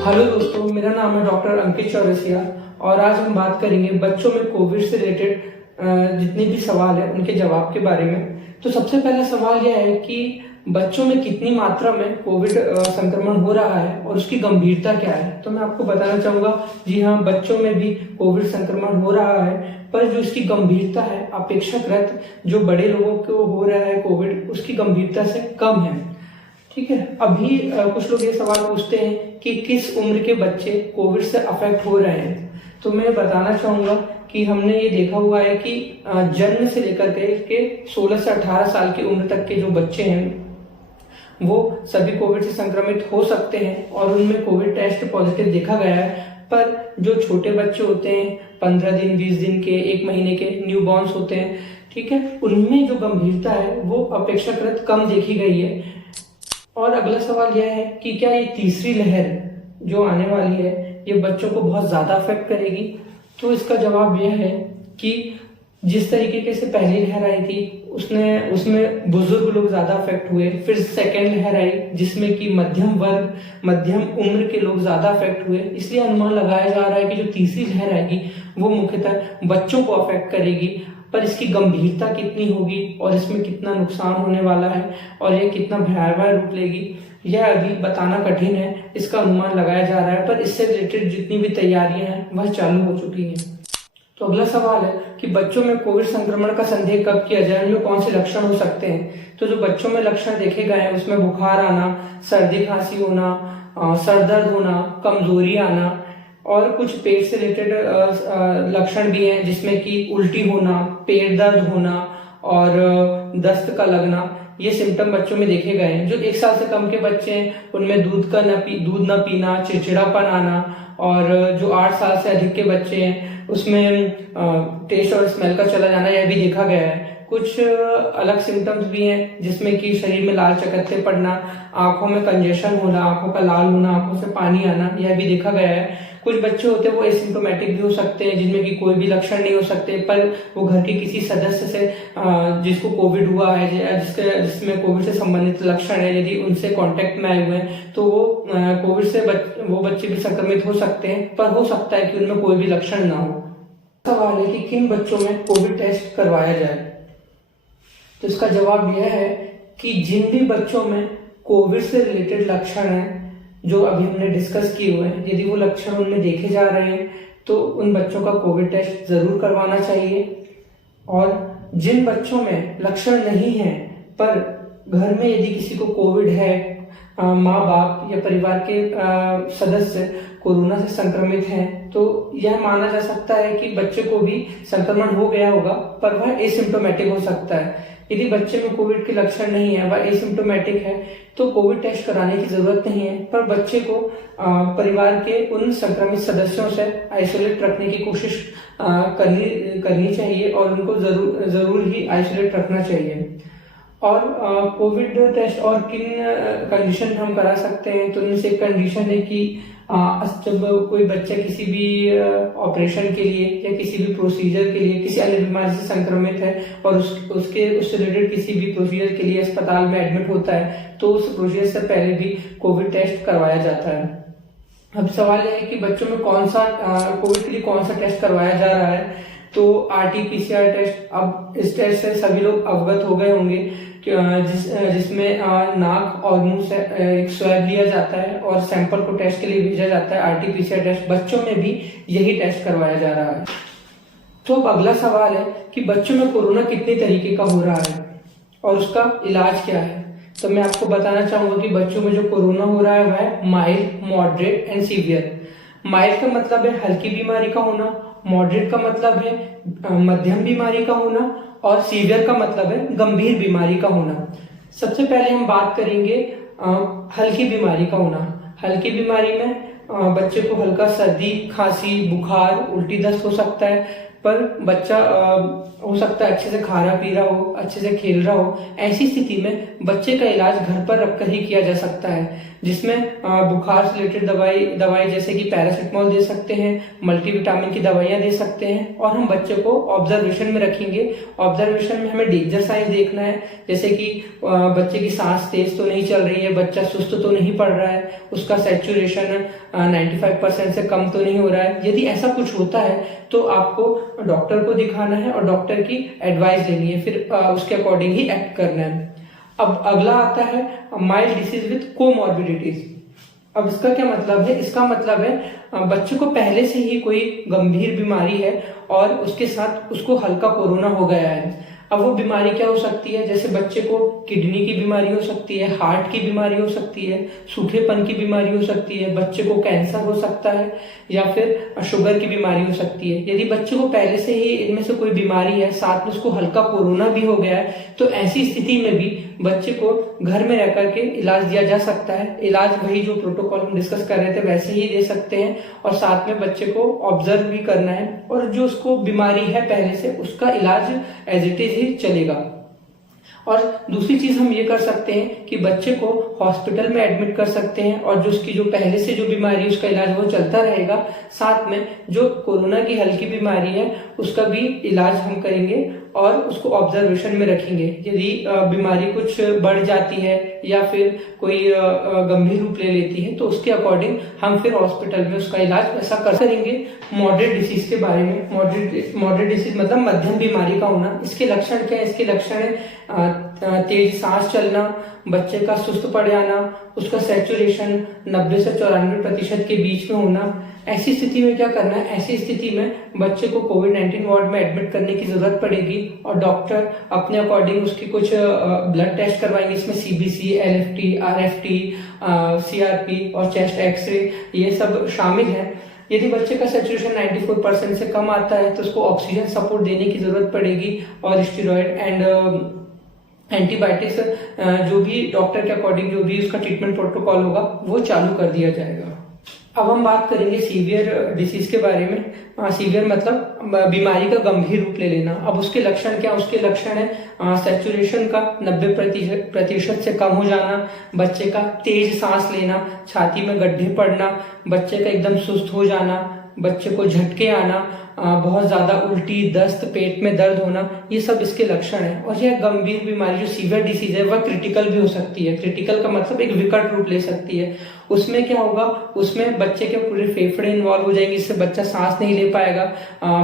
Hello दोस्तों, मेरा नाम है डॉक्टर अंकित चौरसिया और आज हम बात करेंगे बच्चों में कोविड से रिलेटेड जितने भी सवाल है उनके जवाब के बारे में। तो सबसे पहला सवाल यह है कि बच्चों में कितनी मात्रा में कोविड संक्रमण हो रहा है और उसकी गंभीरता क्या है। तो मैं आपको बताना चाहूंगा, जी हाँ, बच्चों में भी कोविड संक्रमण हो रहा है, पर जो इसकी गंभीरता है अपेक्षाकृत जो बड़े लोगों को हो रहा है कोविड, उसकी गंभीरता से कम है। ठीक है। अभी कुछ लोग ये सवाल पूछते हैं कि किस उम्र के बच्चे कोविड से अफेक्ट हो रहे हैं। तो मैं बताना चाहूंगा कि हमने ये देखा हुआ है कि जन्म से लेकर के 16 से 18 साल की उम्र तक के जो बच्चे हैं वो सभी कोविड से संक्रमित हो सकते हैं और उनमें कोविड टेस्ट पॉजिटिव देखा गया है। पर जो छोटे बच्चे होते हैं 15 दिन, 20 दिन के, 1 महीने के न्यूबॉर्न्स होते हैं, ठीक है, उनमें जो गंभीरता है वो अपेक्षाकृत कम देखी गई है। और अगला सवाल यह है कि क्या ये तीसरी लहर जो आने वाली है ये बच्चों को बहुत ज्यादा अफेक्ट करेगी। तो इसका जवाब यह है कि जिस तरीके से पहली लहर आई थी उसमें बुजुर्ग लोग ज्यादा अफेक्ट हुए। फिर सेकेंड लहर आई जिसमें कि मध्यम वर्ग, मध्यम उम्र के लोग ज्यादा अफेक्ट हुए। इसलिए अनुमान लगाया जा रहा है कि जो तीसरी लहर आएगी वो मुख्यतः बच्चों को अफेक्ट करेगी। पर इसकी गंभीरता कितनी होगी और इसमें कितना नुकसान होने वाला है और ये कितना भयावह रूप लेगी, यह अभी बताना कठिन है। इसका अनुमान लगाया जा रहा है, पर इससे रिलेटेड जितनी भी तैयारियां हैं वह चालू हो चुकी हैं। तो अगला सवाल है कि बच्चों में कोविड संक्रमण का संदेह कब किया जाए, उनमें कौन से लक्षण हो सकते हैं। तो जो बच्चों में लक्षण देखे गए हैं उसमें बुखार आना, सर्दी खांसी होना, सर दर्द होना, कमजोरी आना और कुछ पेट से रिलेटेड लक्षण भी हैं जिसमें कि उल्टी होना, पेट दर्द होना और दस्त का लगना। ये सिम्टम बच्चों में देखे गए हैं। जो 1 साल से कम के बच्चे हैं उनमें दूध न पीना, चिड़चिड़ापन आना और जो 8 साल से अधिक के बच्चे हैं उसमें टेस्ट और स्मेल का चला जाना, यह भी देखा गया है। कुछ अलग सिम्टम्स भी हैं जिसमें कि शरीर में लाल चकत्ते पड़ना, आंखों में कंजेशन होना, आंखों का लाल होना, आंखों से पानी आना, यह भी देखा गया है। कुछ बच्चे होते हैं वो एसिम्प्टोमेटिक भी हो सकते हैं जिनमें कि कोई भी लक्षण नहीं हो सकते, पर वो घर के किसी सदस्य से जिसको कोविड हुआ है या जिसमें कोविड से संबंधित लक्षण है, यदि उनसे कांटेक्ट में आए हुए हैं तो वो कोविड से वो बच्चे भी संक्रमित हो सकते हैं, पर हो सकता है कि उनमें कोई भी लक्षण ना हो। सवाल है कि किन बच्चों में कोविड टेस्ट करवाया जाए। तो इसका जवाब यह है कि जिन भी बच्चों में कोविड से रिलेटेड लक्षण हैं जो अभी हमने डिस्कस किए हुए हैं, यदि वो लक्षण उनमें देखे जा रहे हैं तो उन बच्चों का कोविड टेस्ट जरूर करवाना चाहिए। और जिन बच्चों में लक्षण नहीं है पर घर में यदि किसी को कोविड है, माँ बाप या परिवार के सदस्य कोरोना से संक्रमित हैं, तो यह माना जा सकता है कि बच्चे को भी संक्रमण हो गया होगा, पर वह एसिम्प्टोमेटिक हो सकता है। यदि बच्चे में कोविड के लक्षण नहीं है, वह एसिम्प्टोमेटिक है, तो कोविड टेस्ट कराने की जरूरत नहीं है, पर बच्चे को परिवार के उन संक्रमित सदस्यों से आइसोलेट रखने की कोशिश करनी चाहिए और उनको जरूर ही आइसोलेट रखना चाहिए। और कोविड टेस्ट और किन कंडीशन में हम करा सकते हैं, तो उनमें से एक कंडीशन है कि जब कोई बच्चा किसी भी ऑपरेशन के लिए या किसी भी प्रोसीजर के लिए किसी अन्य बीमारी से संक्रमित है और उससे रिलेटेड किसी भी प्रोसीजर के लिए अस्पताल में एडमिट होता है, तो उस प्रोसीजर से पहले भी कोविड टेस्ट करवाया जाता है। अब सवाल यह है कि बच्चों में कोविड के लिए कौन सा टेस्ट करवाया जा रहा है। तो RT-PCR टेस्ट, अब इस टेस्ट से सभी लोग अवगत हो गए होंगे जिसमें नाक और मुंह से एक स्वैब लिया जाता है और सैंपल को टेस्ट के लिए भेजा जाता है। RT-PCR टेस्ट बच्चों में भी यही टेस्ट करवाया जा रहा है। तो अब अगला सवाल है कि बच्चों में कोरोना कितने तरीके का हो रहा है और उसका इलाज क्या है। तो मैं आपको बताना चाहूंगा कि बच्चों में जो कोरोना हो रहा है वह है mild, moderate and severe. Mild का मतलब है हल्की बीमारी का होना, मॉडरेट का मतलब है मध्यम बीमारी का होना और सीवियर का मतलब है गंभीर बीमारी का होना। सबसे पहले हम बात करेंगे हल्की बीमारी का होना। हल्की बीमारी में बच्चे को हल्का सर्दी, खांसी, बुखार, उल्टी, दस्त हो सकता है। पर बच्चा हो सकता है अच्छे से खा रहा पी रहा हो, अच्छे से खेल रहा हो। ऐसी स्थिति में बच्चे का इलाज घर पर रखकर ही किया जा सकता है, जिसमें बुखार से रिलेटेड दवाई जैसे कि पैरासिटामोल दे सकते हैं, मल्टीविटामिन की दवाइयां दे सकते हैं, और हम बच्चे को ऑब्जर्वेशन में रखेंगे। ऑब्जर्वेशन में हमें डेंजर साइंस देखना है, जैसे कि बच्चे की सांस तेज तो नहीं चल रही है, बच्चा सुस्त तो नहीं पड़ रहा है, उसका सैचुरेशन 95% से कम तो नहीं हो रहा है। यदि ऐसा कुछ होता है तो आपको डॉक्टर को दिखाना है और डॉक्टर की एडवाइस लेनी है, फिर उसके अकॉर्डिंग ही एक्ट करना है। अब अगला आता है माइल्ड डिसीज विद कोमॉर्बिडिटीज। अब इसका क्या मतलब है? इसका मतलब है बच्चे को पहले से ही कोई गंभीर बीमारी है और उसके साथ उसको हल्का कोरोना हो गया है। अब वो बीमारी क्या हो सकती है? जैसे बच्चे को किडनी की बीमारी हो सकती है, हार्ट की बीमारी हो सकती है, सूखेपन की बीमारी हो सकती है, बच्चे को कैंसर हो सकता है, या फिर शुगर की बीमारी हो सकती है। यदि बच्चे को पहले से ही इनमें से कोई बीमारी है, साथ में उसको हल्का कोरोना भी हो गया है, तो ऐसी स्थिति में भी बच्चे को घर में रह करके इलाज दिया जा सकता है। इलाज वही जो प्रोटोकॉल हम डिस्कस कर रहे थे वैसे ही दे सकते हैं, और साथ में बच्चे को ऑब्जर्व भी करना है, और जो उसको बीमारी है पहले से उसका इलाज एज इट इज ही चलेगा। और दूसरी चीज हम ये कर सकते हैं कि बच्चे को हॉस्पिटल में एडमिट कर सकते हैं, और जो उसकी जो पहले से जो बीमारी है उसका इलाज वो चलता रहेगा। साथ में जो कोरोना की हल्की बीमारी है उसका भी इलाज हम करेंगे और उसको ऑब्जर्वेशन में रखेंगे। यदि बीमारी कुछ बढ़ जाती है या फिर कोई गंभीर रूप ले लेती है तो उसके अकॉर्डिंग हम फिर हॉस्पिटल में उसका इलाज ऐसा करेंगे। मॉडरेट डिसीज के बारे में, मॉडरेट डिसीज मतलब मध्यम बीमारी का होना। इसके लक्षण क्या है? इसके लक्षण है तेज सांस चलना, बच्चे का सुस्त पड़ जाना, उसका सैचुरेशन 90 से 94% के बीच में होना। ऐसी स्थिति में क्या करना है? ऐसी स्थिति में बच्चे को कोविड-19 वार्ड में एडमिट करने की जरूरत पड़ेगी, और डॉक्टर अपने अकॉर्डिंग उसकी कुछ ब्लड टेस्ट करवाएंगे। इसमें सीबीसी, एलएफटी, आरएफटी, सीआरपी और चेस्ट एक्सरे ये सब शामिल है। यदि बच्चे का सैचुरेशन 94% से कम आता है तो उसको ऑक्सीजन सपोर्ट देने की जरूरत पड़ेगी, और स्टेरॉइड एंड एंटीबायोटिक्स जो भी डॉक्टर के अकॉर्डिंग जो भी उसका ट्रीटमेंट प्रोटोकॉल होगा वो चालू कर दिया जाएगा। अब हम बात करेंगे सीवियर डिसीज के बारे में। सीवियर मतलब बीमारी का गंभीर रूप ले लेना। अब उसके लक्षण क्या? उसके लक्षण है सैचुरेशन का 90% से कम हो जाना, बच्चे का तेज सांस लेना, छाती में गड्ढे पड़ना, बच्चे का एकदम सुस्त हो जाना, बच्चे को झटके आना, बहुत ज्यादा उल्टी, दस्त, पेट में दर्द होना, ये सब इसके लक्षण है। और यह गंभीर बीमारी जो सीवियर डिसीज है वह क्रिटिकल भी हो सकती है। क्रिटिकल का मतलब एक विकट रूप ले सकती है। उसमें क्या होगा? उसमें बच्चे के पूरे फेफड़े इन्वॉल्व हो जाएंगे, इससे बच्चा सांस नहीं ले पाएगा,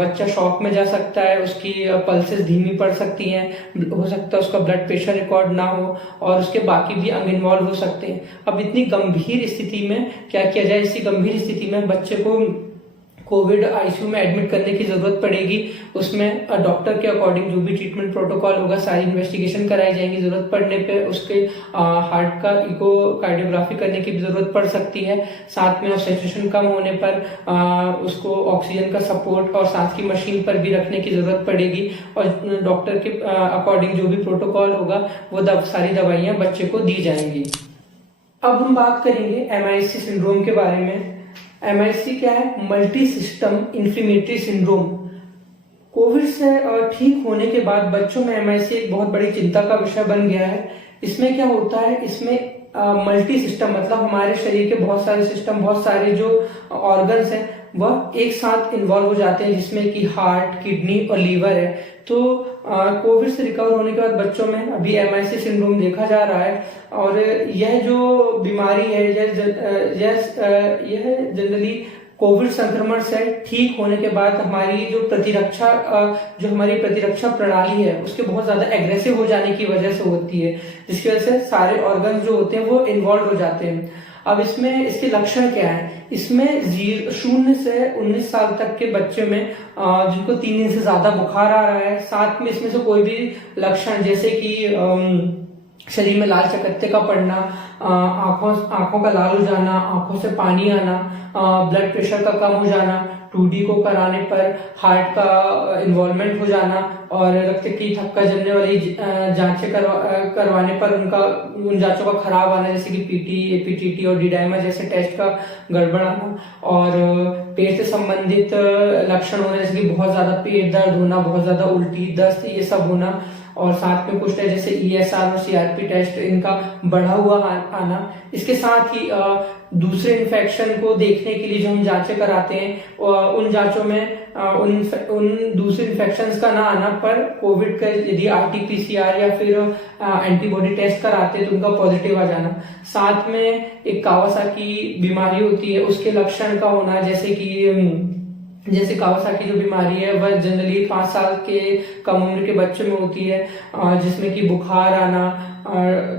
बच्चा शॉक में जा सकता है, उसकी पल्सेस धीमी पड़ सकती हैं, हो सकता है उसका ब्लड प्रेशर रिकॉर्ड ना हो, और उसके बाकी भी अंग इन्वॉल्व हो सकते हैं। अब इतनी गंभीर स्थिति में क्या किया जाए? इसी गंभीर स्थिति में बच्चे को कोविड आईसीयू में एडमिट करने की जरूरत पड़ेगी। उसमें डॉक्टर के अकॉर्डिंग जो भी ट्रीटमेंट प्रोटोकॉल होगा सारी इन्वेस्टिगेशन कराई जाएंगी। जरूरत पड़ने पे उसके हार्ट का इको कार्डियोग्राफी करने की भी जरूरत पड़ सकती है। साथ में सैचुरेशन कम होने पर उसको ऑक्सीजन का सपोर्ट और सांस की मशीन पर भी रखने की जरूरत पड़ेगी, और डॉक्टर के अकॉर्डिंग जो भी प्रोटोकॉल होगा वो सारी दवाइयां बच्चे को दी जाएंगी। अब हम बात करेंगे MIS-C सिंड्रोम के बारे में। MIS-C क्या है? Multi system inflammatory syndrome. Covid से ठीक होने के बाद बच्चों में MIS-C एक बहुत बड़ी चिंता का विषय बन गया है। इसमें क्या होता है? इसमें मल्टी सिस्टम मतलब हमारे शरीर के बहुत सारे सिस्टम, बहुत सारे जो ऑर्गन्स हैं वह एक साथ इन्वॉल्व हो जाते हैं, जिसमें कि हार्ट, किडनी और लीवर है। तो कोविड से रिकवर होने के बाद बच्चों में अभी MIS-C सिंड्रोम देखा जा रहा है, और यह जो बीमारी है यह जनरली कोविड संक्रमण से ठीक होने के बाद हमारी जो प्रतिरक्षा प्रणाली है उसके बहुत ज्यादा एग्रेसिव हो जाने की वजह से होती है, जिसकी वजह से सारे ऑर्गन जो होते हैं वो इन्वॉल्व हो जाते हैं। अब इसमें इसके लक्षण क्या है? इसमें 0 से 19 साल तक के बच्चे में जिनको 3 दिन से ज्यादा बुखार आ रहा है, साथ में इसमें से कोई भी लक्षण जैसे कि शरीर में लाल चकत्ते का पड़ना, आंखों का लाल हो जाना, आंखों से पानी आना, ब्लड प्रेशर का कम हो जाना, 2D को कराने पर हार्ट का इन्वॉल्वमेंट हो जाना और रक्त की थक्का जमने वाली जांचें करवाने पर उन जांचों का खराब आना, जैसे कि पीटी, एपीटीटी और डिडाइमर जैसे टेस्ट का गड़बड़ आना, और पेट से संबंधित लक्षण होना जैसे कि बहुत ज्यादा पेट दर्द होना, बहुत ज्यादा उल्टी, दस्त, ये सब होना, और साथ में कुछ टेस्ट जैसे ESR और CRP टेस्ट इनका बढ़ा हुआ आना। इसके साथ ही दूसरे इन्फेक्शन को देखने के लिए जो हम जांचें कराते हैं उन जांचों में उन दूसरे इन्फेक्शंस का ना आना पर कोविड का यदि RT-PCR या फिर एंटीबॉडी टेस्ट कराते हैं तो उनका पॉजिटिव आ जाना। साथ में एक कावासाकी बीमारी होती है, उसके लक्षण का होना, जैसे कावासाकी जो बीमारी है वह जनरली 5 साल के कम उम्र के बच्चों में होती है, जिसमें कि बुखार आना,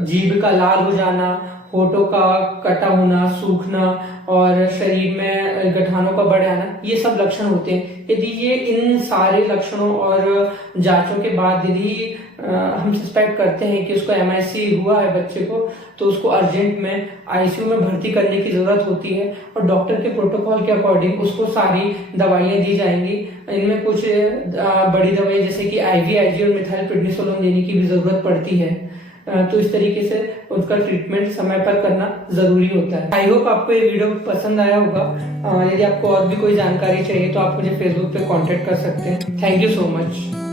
जीभ का लाल हो जाना, होठों का कटा होना, सूखना और शरीर में गठानों का बढ़ जाना, ये सब लक्षण होते हैं। यदि ये इन सारे लक्षणों और जांचों के बाद यदि हम सस्पेक्ट करते हैं कि उसको MIC हुआ है बच्चे को, तो उसको अर्जेंट में ICU में भर्ती करने की जरूरत होती है और डॉक्टर के प्रोटोकॉल के अकॉर्डिंग उसको सारी दवाइयां दी जाएंगी। इनमें कुछ बड़ी दवाई जैसे कि IVIG और मिथाइल प्रेडनिसोलोन देने की भी जरूरत पड़ती है। तो इस तरीके से उसका ट्रीटमेंट समय पर करना जरूरी होता है। आई होप आपको ये वीडियो पसंद आया होगा। यदि आपको और भी कोई जानकारी चाहिए तो आप मुझे फेसबुक पे कांटेक्ट कर सकते हैं। Thank you so much.